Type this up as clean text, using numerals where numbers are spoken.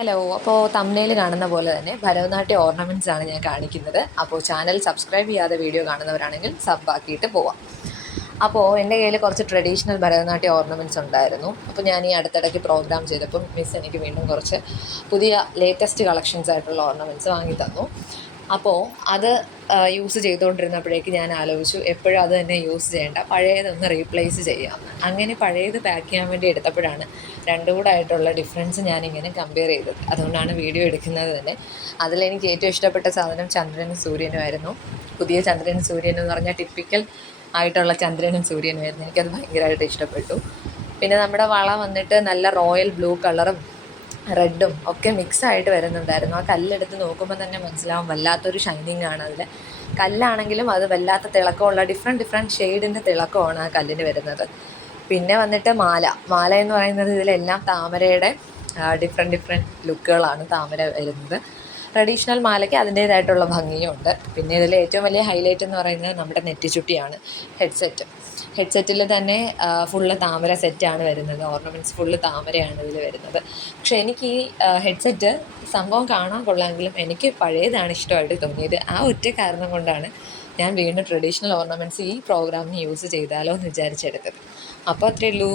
Hello. അപ്പോൾ thumbnail കാണുന്ന പോലെ തന്നെ ഭരതനാട്യ ഓർണമെൻറ്റ്സ് ആണ് ഞാൻ കാണിക്കുന്നത്. അപ്പോൾ ചാനൽ സബ്സ്ക്രൈബ് ചെയ്യാതെ വീഡിയോ കാണുന്നവരാണെങ്കിൽ സബ് ആക്കിയിട്ട് പോവാം. അപ്പോൾ എൻ്റെ കയ്യിൽ കുറച്ച് ട്രഡീഷണൽ ഭരതനാട്യ ഓർണമെൻറ്റ്സ് ഉണ്ടായിരുന്നു. അപ്പോൾ ഞാൻ ഈ അടുത്തിടയ്ക്ക് പ്രോഗ്രാം ചെയ്തപ്പം മിസ് എനിക്ക് വീണ്ടും കുറച്ച് പുതിയ ലേറ്റസ്റ്റ് കളക്ഷൻസ് ആയിട്ടുള്ള ഓർണമെൻറ്റ്സ് വാങ്ങി തന്നു. അപ്പോൾ അത് യൂസ് ചെയ്തുകൊണ്ടിരുന്നപ്പോഴേക്ക് ഞാൻ ആലോചിച്ചു, എപ്പോഴും അത് തന്നെ യൂസ് ചെയ്യേണ്ട, പഴയതൊന്ന് റീപ്ലേസ് ചെയ്യാമെന്ന്. അങ്ങനെ പഴയത് പാക്ക് ചെയ്യാൻ വേണ്ടി എടുത്തപ്പോഴാണ് രണ്ടും കൂടെ ആയിട്ടുള്ള ഡിഫറൻസ് ഞാനിങ്ങനെ കമ്പയർ ചെയ്തത്. അതുകൊണ്ടാണ് വീഡിയോ എടുക്കുന്നത് തന്നെ. അതിലെനിക്ക് ഏറ്റവും ഇഷ്ടപ്പെട്ട സാധനം ചന്ദ്രനും സൂര്യനുമായിരുന്നു. പുതിയ ചന്ദ്രനും സൂര്യനും എന്ന് പറഞ്ഞാൽ ടിപ്പിക്കൽ ആയിട്ടുള്ള ചന്ദ്രനും സൂര്യനുമായിരുന്നു. എനിക്കത് ഭയങ്കരമായിട്ട് ഇഷ്ടപ്പെട്ടു. പിന്നെ നമ്മുടെ വള വന്നിട്ട് നല്ല റോയൽ ബ്ലൂ കളറും റെഡും ഒക്കെ മിക്സായിട്ട് വരുന്നുണ്ടായിരുന്നു. ആ കല്ലെടുത്ത് നോക്കുമ്പോൾ തന്നെ മനസ്സിലാവും, വല്ലാത്തൊരു ഷൈനിങ് ആണ് അതിൽ. കല്ലാണെങ്കിലും അത് വല്ലാത്ത തിളക്കമുള്ള ഡിഫറെൻറ്റ് ഷെയ്ഡിൻ്റെ തിളക്കമാണ് ആ കല്ലിന് വരുന്നത്. പിന്നെ വന്നിട്ട് മാല എന്ന് പറയുന്നത് ഇതിലെല്ലാം താമരയുടെ ഡിഫറെൻറ്റ് ലുക്കുകളാണ് താമര വരുന്നത്. ട്രഡീഷണൽ മാലയ്ക്ക് അതിൻ്റേതായിട്ടുള്ള ഭംഗിയും ഉണ്ട്. പിന്നെ ഇതിൽ ഏറ്റവും വലിയ ഹൈലൈറ്റ് എന്ന് പറയുന്നത് നമ്മുടെ നെറ്റിച്ചുട്ടിയാണ്. ഹെഡ്സെറ്റിൽ തന്നെ ഫുള്ള് താമര സെറ്റാണ് വരുന്നത്. ഓർണമെൻറ്റ്സ് ഫുള്ള് താമരയാണ് ഇതിൽ വരുന്നത്. പക്ഷേ എനിക്ക് ഈ ഹെഡ്സെറ്റ് സംഭവം കാണാൻ കൊള്ളാമെങ്കിലും എനിക്ക് പഴയതാണ് ഇഷ്ടമായിട്ട് തോന്നിയത്. ആ ഒറ്റ കാരണം കൊണ്ടാണ് ഞാൻ വീണ്ടും ട്രഡീഷണൽ ഓർണമെൻറ്റ്സ് ഈ പ്രോഗ്രാമിന് യൂസ് ചെയ്താലോ എന്ന് വിചാരിച്ചെടുത്തത്. അപ്പോൾ അത്രയേ ഉള്ളൂ.